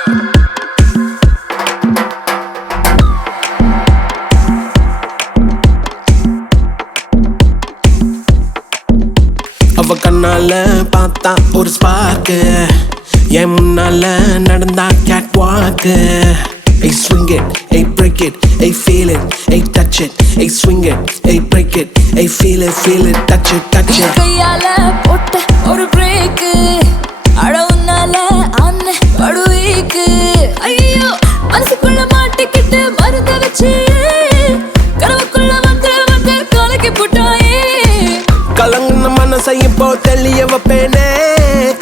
அவ கண்ணால பார்த்தா ஒரு ஸ்பார்க்கு, என் முன்னால நடந்தா கேட் வாக்கு. Hey swing it, hey break it, hey feel it, hey touch it, hey swing it, hey break it, hey feel it, touch it, touch it. கையால போட்ட ஒரு பிரேக், அடவுனால அன்ன படுவீக்கு. ஐயோ மனசுக்குள்ள மாட்டிக்கிட்டு மருந்த வச்சு கனவுக்குள்ள வந்து வந்து கலக்கி போட்டாயே. கலங்குன மனசை இப்போ தெளிய வைப்பேனே,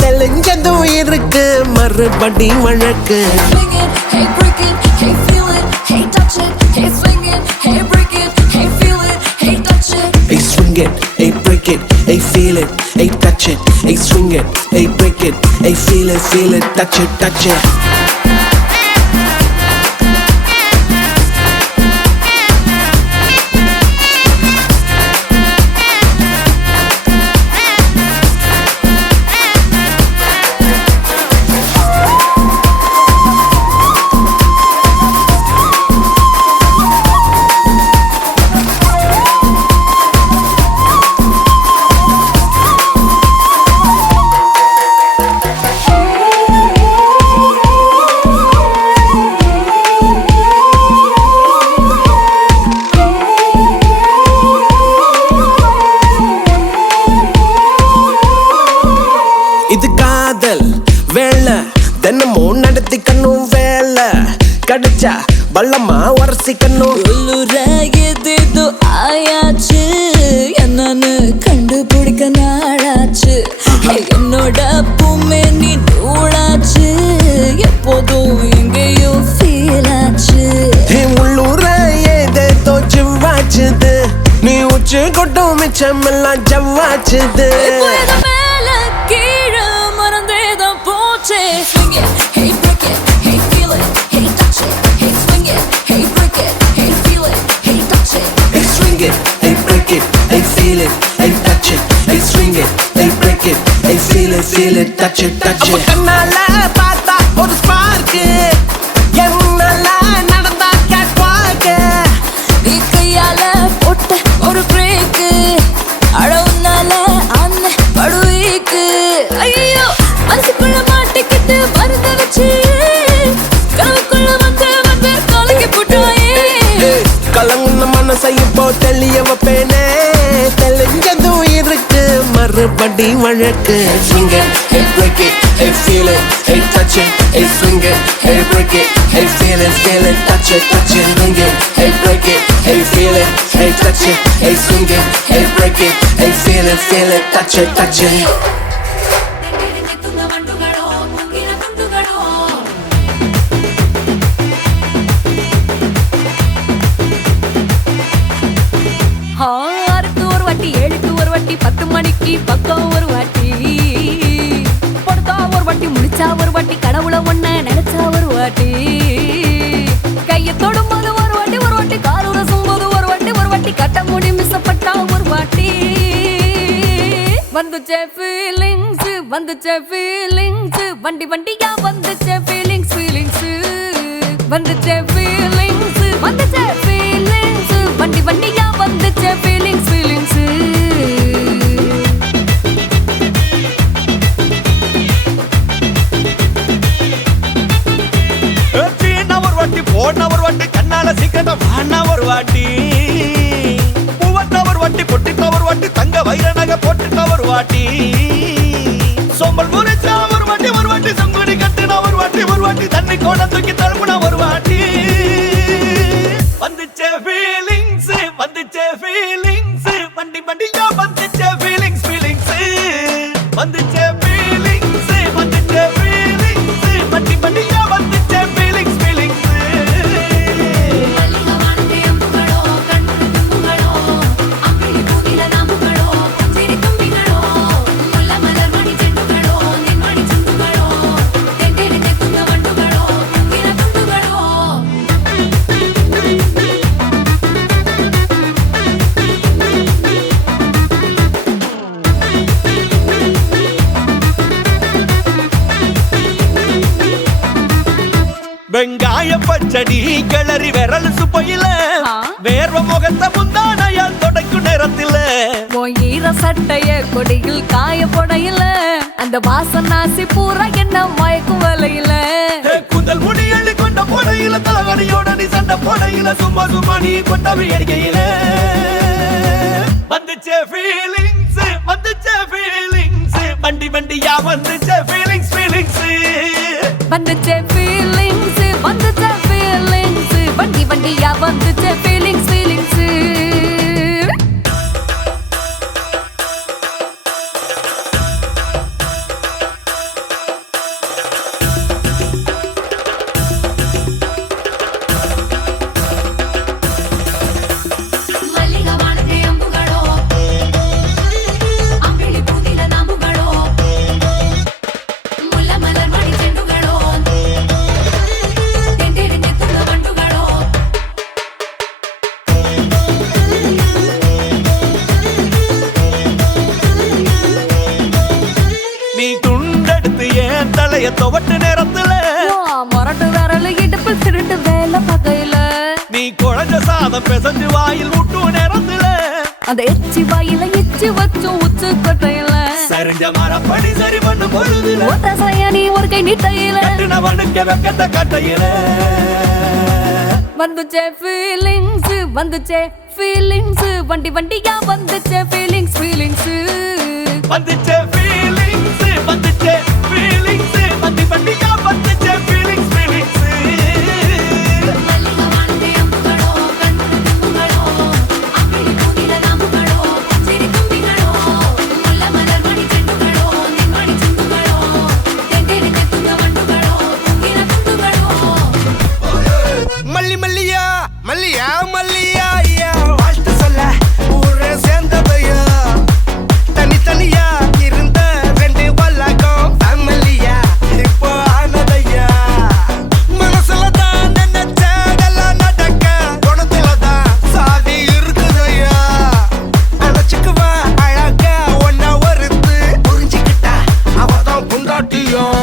தெளிஞ்சதும் இருக்கு மறுபடி வழக்கு. Swing it, hey break it, hey feel it, hey touch it, hey swing it, hey break it, hey feel it, hey touch it. Hey swing it, hey break it, hey feel it, hey touch it, hey swing it, hey break it, hey feel it, touch it, touch it. இது காதல் வேலை, தினமும் நடத்திக்கணும் வேலை, கிடைச்சா பள்ளமா உரசிக்கணும். ஏதேதோ ஆயாச்சு, என்னன்னு கண்டுபிடிக்க நாளாச்சு. என்னோட பூமே நீ நூலாச்சு, எப்போதும் எங்கேயோ ஃபீல் ஆச்சு. உள்ளூர ஏதேதோ ஜிவ்வாச்சுது, நீ உச்சி கொட்டும் மிச்சமெல்லாம் ஜவ்வாச்சுது. மேல கீழே மறந்தேதான் போச்சே. Swing it, hey break it, hey feel it, hey touch it, hey swing it, hey break it, hey feel it, hey touch it. Hey swing it, hey break it, hey feel it, hey touch it, hey swing it, hey break it, hey feel it, touch it, touch it. அவ கண்ணால பார்த்தா ஒரு spark, என் முன்னால நடந்தா gate வாக்கு. நீ கையால போட்ட ஒரு பிரேக், அடவுனால அன்ன படுவீக்கு. ஐயோ மனசுக்குள்ள மாட்டிக்கிட்டு மருந்த வச்சு கனவுக்குள்ள வந்து வந்து கலக்கி போட்டாயே. கலங்குன மனசை இப்போ தெளிய வைப்பேனே, தெளிஞ்சதும் இருக்கு மறுபடி வழக்கு. Swing it, hey break it, hey feel it, hey touch it, hey swing it, hey break it, hey feel it, touch it, touch it. Swing it, hey break it, hey feel it, hey touch it, hey swing it, hey break it, hey feel it, touch it, touch it. ஆறுக்கு ஒரு வாட்டி, ஏழுக்கு ஒரு வாட்டி, 10 மணிக்கு பக்கம் ஒரு வாட்டி, படுத்தா ஒரு வாட்டி, முடிச்சா ஒரு வாட்டி, கடவுளை ஒன்ன நினைச்சா ஒரு வாட்டி, கையை தொடும்போது ஒரு வாட்டி, ஒரு வாட்டி கால் உரசும் போது ஒரு வாட்டி, ஒரு வாட்டி கட்ட முடி மிஸ்ஸப்பட்டா ஒரு வாட்டி. வந்துச்சே ஃபீலிங்ஸ், வந்துச்சே ஃபீலிங்ஸ், வண்டி வண்டியா வந்துச்சே ஃபீலிங்ஸ், ஃபீலிங்ஸ் வந்துச்சே ஃபீலிங்ஸ், வந்துச்சே ஃபீலிங்ஸ், வண்டி வண்டியா வந்துச்சே ஃபீலிங்ஸ், ஃபீலிங்ஸ். ஒரு வாட்டி போன ஒரு வாட்டி, கண்ணால சீக்கிரமா வானா ஒரு வாட்டி, பூவட்ட ஒரு வாட்டி, பொட்டிட்ட ஒரு வாட்டி, தங்க வைர நகை போட்டுட்ட ஒரு வாட்டி, சோம்பல் முறைச்சா ஒரு வாட்டி, ஒரு வாட்டி சங்குடி கட்டுனா ஒரு வாட்டி, ஒரு வாட்டி தண்ணி கோண தூக்கி தழுப்புனா ஒரு வாட்டி. வந்துச்சே ஃபீலிங்ஸ், வந்துச்சே ஃபீலிங்ஸ், வண்டி வண்டியா வந்துச்சே ஃபீலிங்ஸ், ஃபீலிங்ஸ் வந்துச்சே ஃபீலிங்ஸ், வந்துச்சே ஃபீலிங்ஸ், வண்டி வண்டியா வந்துச்சே ஃபீலிங்ஸ், ஃபீலிங்ஸ். తుంగ வெங்காய பச்சடி கிளறி விரல் சுப்பையில ஆ. வேர்வ முகத்தை முந்தானையா தொடக்கும் நேரத்தில உன் ஈர சட்டைய கொடியில் காய போடையில அந்த வாசனாசி பூரா என்ன மயக்கும் வலையில குந்தல் முடி அள்ளி கொண்ட போடையில தலகடியோட நீ சண்டை போடையில சும்மா சும்மா நீ கொண்டவி அடிக்கையில வந்துச்சே ஃபீலிங்ஸ் வந்துச்சே ஃபீலிங்ஸ் வண்டி வண்டியா வந்துச்சே ஃபீலிங்ஸ் ஃபீலிங்ஸ் வந்துச்சே ஃபீலிங்ஸ் வந்துச்சே ஃபீலிங்ஸ் வண்டி வண்டியா வந்துச்சே ஃபீலிங்ஸ் ஃபீலிங்ஸ் நீ துண்டெடுத்து ஏன் தலைய துவட்டு நேரத்துல மொரட்டு விரல் இடுப்பில் திருட்டு வேலை பகையில நீ குழஞ்ச சாதம் பிசைஞ்சு வாயில் விட்டு நேரத்துல அந்த எச்சி வாயில எச்சி வச்சும் உச்சு கொட்டையில சரிஞ்ச மரப்படி சரி பண்ண பொழுதுல ஒத்த சயனி ஒரு கை நீட்டையில கட்டினவனுக்கு வெக்கத்த கட்டையில வந்துச்சே ஃபீலிங்ஸ் வந்துச்சே ஃபீலிங்ஸ் வண்டி வண்டியா வந்துச்சே ஃபீலிங்ஸ் ஃபீலிங்ஸ் வந்துச்சே ஃபீலிங்ஸ் வந்துச்சே ஃபீலிங்ஸ் வண்டி வண்டியா வந்துச்சே ஃபீலிங்ஸ் ஃபீலிங்ஸ் மல்லி மல்லியா மல்லியா மல்லியா ஐயா வாழ்த்து சொல்ல ஊரே சேர்ந்ததையா தனித்தனியா இருந்த ரெண்டு வல்லகம் ஃபேமிலியா இப்போ ஆனதையா மனசுல தான் நினைச்சதெல்லாம் நடக்க குணத்துல தான் சாதி இருக்குதையா அணைச்சுக்குவா அழகா ஒன்ன ஒருத்து புரிஞ்சுக்கிட்டா அவதான் புண்டாட்டியும்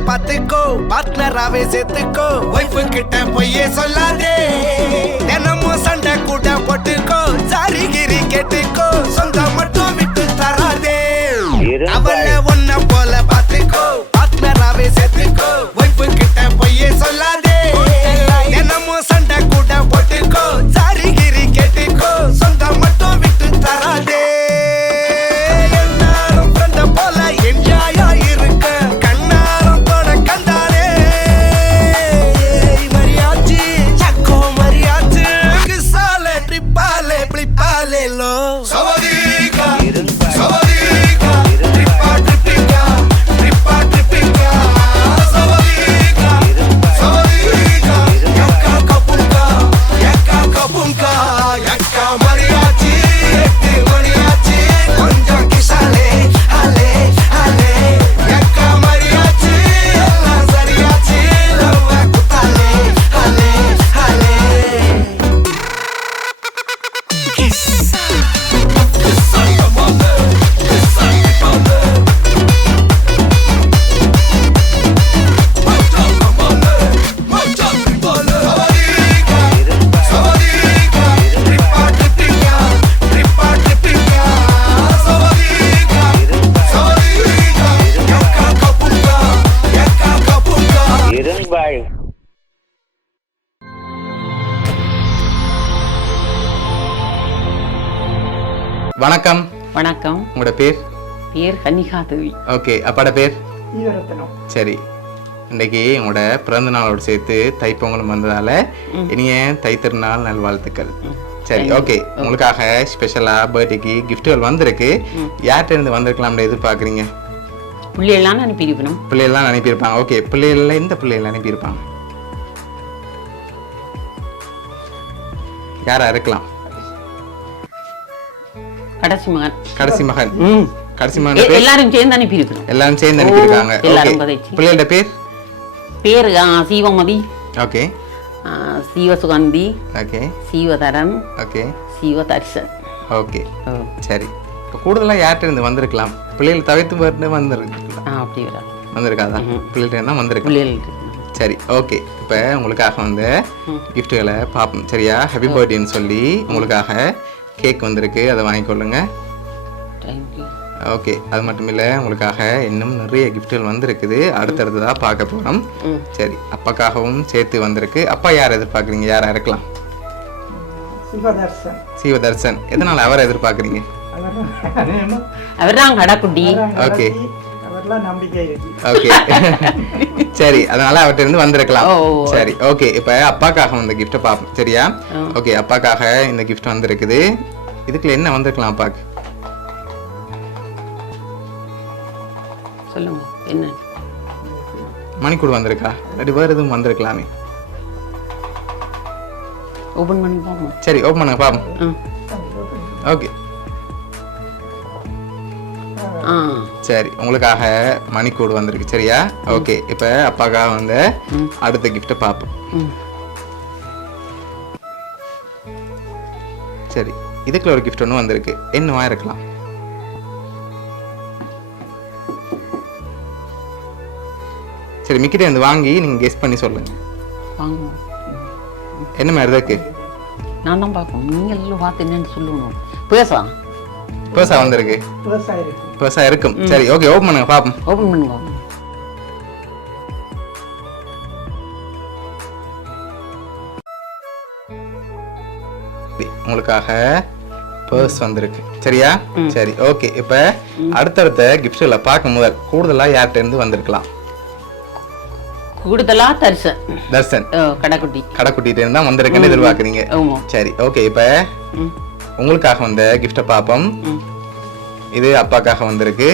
பாத்துக்கோ பார்ட்னராவே சேர்த்துக்கோ வைஃபு கிட்ட பொய்யே சொல்லாதே தினமும் சண்டை கூட போட்டுக்கோ சாரி கிரி கேட்டுக்கோ சொந்தம் மட்டும் விட்டு தராதே அவளை ஒன்ன போல பாத்துக்கோ பார்ட்னராவே சேர்த்துக்கோ வைஃபு கிட்ட பொய்யே சொல்லாதே தினமும் சண்டை கூட போட்டுக்கோ சாரி கிரி கேட்டுக்கோ சொந்தம் மட்டும் விட்டு தராதே எல்லாரும் ஃப்ரெண்ட போல என்ஜாயா இருக்க கண்ணாரம் தொட கண்டாரே மரியாச்சி சக்கோ மரியாச்சி கிசாலே ட்ரிப்பாலே பிளிப்பாலே லோ சவதிகா சவதிகா ட்ரிப்பா ட்ரிப்பிகா ட்ரிப்பா ட்ரிப்பிகா சவதிகா சவதிகா யக்கா கபுங்கா யக்கா மரியாச்சி எட்டு மணியாச்சி கொஞ்சம் கிசாலே ஹலே ஹலே யக்கா மரியாச்சி எல்லாம் சரியாச்சி லவ்வ குத்தாலே ஹலே ஹலே கிசா வணக்கம். வணக்கம். உங்களோட பேர்? பேர் கன்னிகா தேவி. ஓகே. அப்பாட பேர்? ஈரரத்னம். சரி. இன்றைக்கி உங்களோட பிறந்த நாளோடு சேர்த்து தைப்பொங்கலும் வந்ததால் இனிய தைத்திருநாள் நல்வாழ்த்துக்கள். சரி, ஓகே. உங்களுக்காக ஸ்பெஷலாக பர்த்டேக்கு கிஃப்ட்டுகள் வந்திருக்கு. யார்கிட்ட இருந்து வந்திருக்கலாம்னு எதிர்பார்க்குறீங்க? பிள்ளைகள்லாம் அனுப்பியிருக்கணும். பிள்ளைகள்லாம் அனுப்பியிருப்பாங்க. ஓகே. பிள்ளைகளில் எந்த பிள்ளைகள் அனுப்பியிருப்பாங்க? யாரா இருக்கலாம்? கடைசி மகன். கடைசி மகன். கடைசி மகன் எல்லாரும் சேர்ந்து அனுப்பியிருக்கணும். எல்லாரும் சேர்ந்து அனுப்பியிருக்காங்க. எல்லாரும் கதைச்சு. பிள்ளைகளோட பேர்? பேர் சீவமதி, ஓகே, சீவசுகந்தி, ஓகே, சீவதரன், ஓகே, சீவதர்சன். ஓகே. சரி. இப்போ கூடுதலாக யார்கிட்ட இருந்து வந்திருக்கலாம்? பிள்ளைகள் தவிர்த்து வந்து வந்திருக்கலாம். அப்படி வரா வந்திருக்காதான்? பிள்ளைகிட்ட தான் வந்திருக்கு. பிள்ளைகள். சரி, ஓகே. இப்போ உங்களுக்காக வந்து கிஃப்ட்டுகளை பார்ப்போம். சரியா? ஹாப்பி பர்த்டேன்னு சொல்லி உங்களுக்காக கேக் வந்திருக்கு. அதை வாங்கிக்கொள்ளுங்க. தேங்க்யூ. ஓகே. அது மட்டும் இல்லை, உங்களுக்காக இன்னும் நிறைய கிஃப்ட்டுகள் வந்திருக்குது. அடுத்தடுத்ததாக பார்க்க போகிறோம். சரி, அப்பாக்காகவும் சேர்த்து வந்திருக்கு. அப்பா யார் எதிர்பார்க்குறீங்க? யாராக இருக்கலாம்? சிவதர்சன். சிவதர்சன். எதனால் அவரை எதிர்பார்க்குறீங்க? அவர் தான் கடைக்குட்டி. ஓகே. அவர்லாம் நம்பிக்கை இருக்கு. ஓகே. சரி, அதனால அவர்கிட்ட இருந்து வந்திருக்கலாம். சரி, ஓகே. இப்போ அப்பாக்காக வந்த கிஃப்ட்டை பார்ப்போம். சரியா? ஓகே. அப்பாக்காக இந்த கிஃப்ட் வந்திருக்குது. இதுக்குள்ள என்ன வந்திருக்கலாம் அப்பாக்கு? சொல்லுங்க, என்ன? மணிக்கூடு வந்திருக்கா? இல்லாட்டி வேறு எதுவும் வந்திருக்கலாமே. ஓபன் பண்ணி பார்ப்போம். சரி, ஓப்பன் பண்ணுங்க பார்ப்போம். ஓகே. சரி, உங்களுக்காக மணிக்கூடு வந்திருக்கு. சரியா? ஓகே. இப்போ அப்பாக்காக வந்து அடுத்த கிஃப்ட்டை பார்ப்போம். சரி, இதுக்குள்ள ஒரு கிஃப்ட் ஒன்று வந்திருக்கு. என்னவா இருக்கலாம்? சரி, மிக்கிட்ட இருந்து வாங்கி நீங்கள் கெஸ் பண்ணி சொல்லுங்க. வாங்குவோம். என்ன மாதிரி இருக்கு? நான் தான் பார்ப்போம். நீங்கள் எல்லாம் பார்த்து என்னன்னு சொல்லணும். பேசலாம். பேசா வந்திருக்கு. விவசாயம் இருக்கு. பேசா இருக்கும். சரி, ஓகே. ஓப்பன் பண்ணுங்க பார்ப்போம். ஓபன் பண்ணுங்க. உங்களுக்காக பர்ஸ் வந்திருக்கு. சரியா? சரி, ஓகே. இப்போ அடுத்தடுத்த கிஃப்ட்களை பார்க்கும் போது கூடுதலாக யார்கிட்ட இருந்து வந்திருக்கலாம்? கூடுதலா தர்சன். தர்சன். கடைக்குட்டி. கடைக்குட்டிகிட்ட இருந்தா வந்திருக்குன்னு எதிர்பார்க்குறீங்க. சரி, ஓகே. இப்போ உங்களுக்காக வந்த கிஃப்டை பார்ப்போம். இது அப்பாக்காக வந்திருக்கு.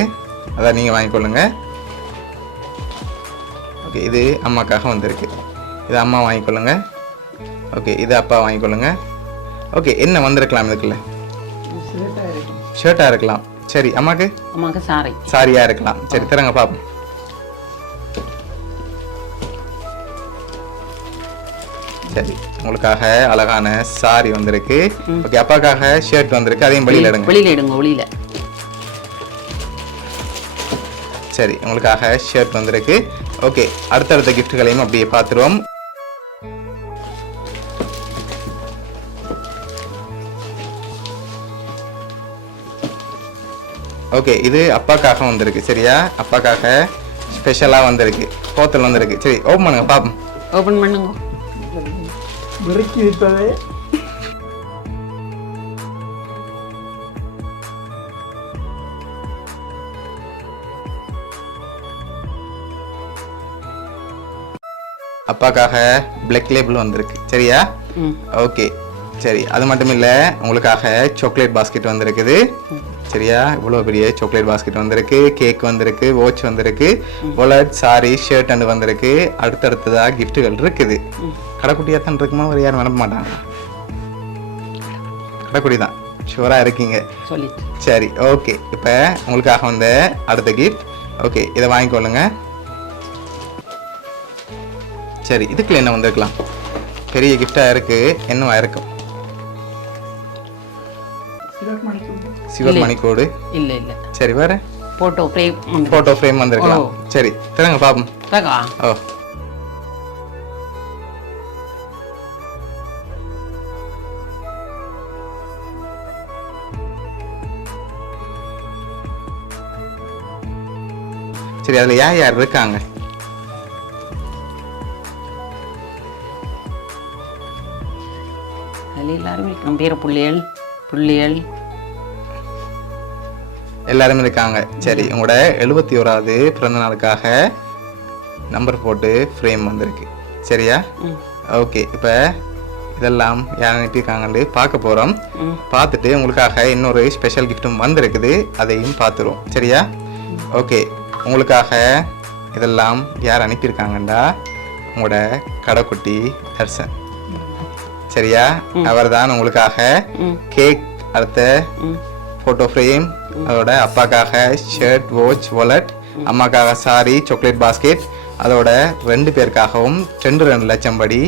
அதான் நீங்கள் வாங்கிக்கொள்ளுங்க. ஓகே. இது அம்மாக்காக வந்திருக்கு. இது அம்மா வாங்கிக்கொள்ளுங்க. ஓகே. இது அப்பா வாங்கிக்கொள்ளுங்க. ஓகே. என்ன வந்திருக்கலாம் இதுக்குள்ள? ஷர்ட்டாக இருக்கலாம். சரி, அம்மாக்கு? அம்மாக்கு சாரி. சாரியாக இருக்கலாம். சரி, தரங்க பார்ப்போம். சரி, உங்களுக்காக அழகான சாரி வந்திருக்கு. ஓகே. அப்பாக்காக ஷர்ட் வந்திருக்கு. அதையும் வெளியில எடுங்க. வெளியில எடுங்க. வெளியில. சரி, உங்களுக்காக ஷர்ட் வந்திருக்கு. ஓகே. அடுத்தடுத்த கிஃப்ட்களையும் அப்படியே பார்த்துருவோம். ஓகே. இது அப்பாக்காக வந்திருக்கு. சரியா? அப்பாக்காக ஸ்பெஷலாக வந்திருக்கு. போத்தல் வந்திருக்கு. சரி, ஓப்பன் பண்ணுங்க பார்ப்போம். ஓபன் பண்ணுங்க. விருக்கி விற்பதே. அப்பாக்காக பிளாக் லேபிள் வந்திருக்கு. சரியா? ஓகே. சரி, அது மட்டும் இல்லை, உங்களுக்காக சாக்லேட் பாஸ்கெட் வந்திருக்குது. சரியா? இவ்வளோ பெரிய சாக்லேட் பாஸ்கெட் வந்திருக்கு. கேக் வந்திருக்கு. வாட்ச் வந்திருக்கு. வாலெட், சாரி, ஷர்ட் அண்டு வந்திருக்கு. அடுத்தடுத்ததாக கிஃப்ட்டுகள் இருக்குது. கடைக்குட்டியாக தான் இருக்குமா? ஒரு யாரும் அனுப்ப மாட்டாங்க. கடைக்குட்டி தான். ஷுவராக இருக்கீங்க. சொல்லிட்டு. சரி, ஓகே. இப்போ உங்களுக்காக வந்த அடுத்த கிஃப்ட். ஓகே. இதை வாங்கிக்கொள்ளுங்க. சரி, இதுக்குள்ள என்ன வந்திருக்கலாம்? பெரிய கிஃப்டாக இருக்குது. என்னவா இருக்கும்? சிவமணிக்கோடு. இல்ல இல்ல. சரி, வேற? Photo frame. போட்டோ ஃப்ரேம் வந்திருக்கலாம். சரி, தரங்க பாப்போம். ஓ, சரி. அதில் யார் யார் இருக்காங்க? அதில் எல்லாருமே நம்ம பேர புள்ளியல் புள்ளியல் எல்லாரும் இருக்காங்க. சரி, உங்களோட 71வது பிறந்த நாளுக்காக நம்பர் போட்டு ஃப்ரேம் வந்திருக்கு. சரியா? ஓகே, இப்போ இதெல்லாம் யார் அனுப்பியிருக்காங்கன்னு பார்க்க போகிறோம். பார்த்துட்டு உங்களுக்காக இன்னொரு ஸ்பெஷல் கிஃப்ட்டும் வந்திருக்குது, அதையும் பார்த்துருவோம். சரியா? ஓகே, உங்களுக்காக இதெல்லாம் யார் அனுப்பியிருக்காங்கண்டா உங்களோட கடைக்குட்டி தர்சன். சரியா? அவர் தான் உங்களுக்காக கேக், அடுத்த ஃபோட்டோ ஃப்ரேம், அதோட அப்பாக்காக ஷர்ட், வாட்ச், வாலெட், அம்மாக்காக சாரி, சாக்லேட் பாஸ்கெட், அதோட 2 பேருக்காகவும் 2 லட்சம் படி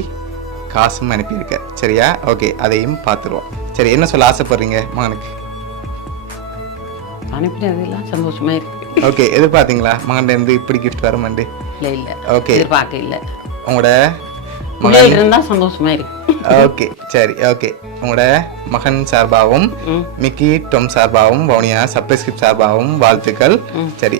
காசும் அனுப்பியிருக்க. சரியா? ஓகே, அதையும் பார்த்துருவோம். சரி, என்ன சொல்ல ஆசைப்படுறீங்க மகனுக்கு? அனுப்பினதெல்லாம் சந்தோஷமா இருக்கு. ஓகே, எதிர்பார்த்தீங்களா மகன்லேருந்து இப்படி கிஃப்ட் வருமாண்டு? இல்லை இல்லை, ஓகே, எதிர்பார்க்க இல்லை. உங்களோட மகன் இருந்தா சந்தோஷமா இருக்கு. ஓகே, சரி, ஓகே. உங்களோட மகன் சார்பாகவும் மிக்கி டொம் சார்பாகவும் வவுனியா சர்ப்ரைஸ் கிஃப்ட் சார்பாகவும் வாழ்த்துக்கள். சரி.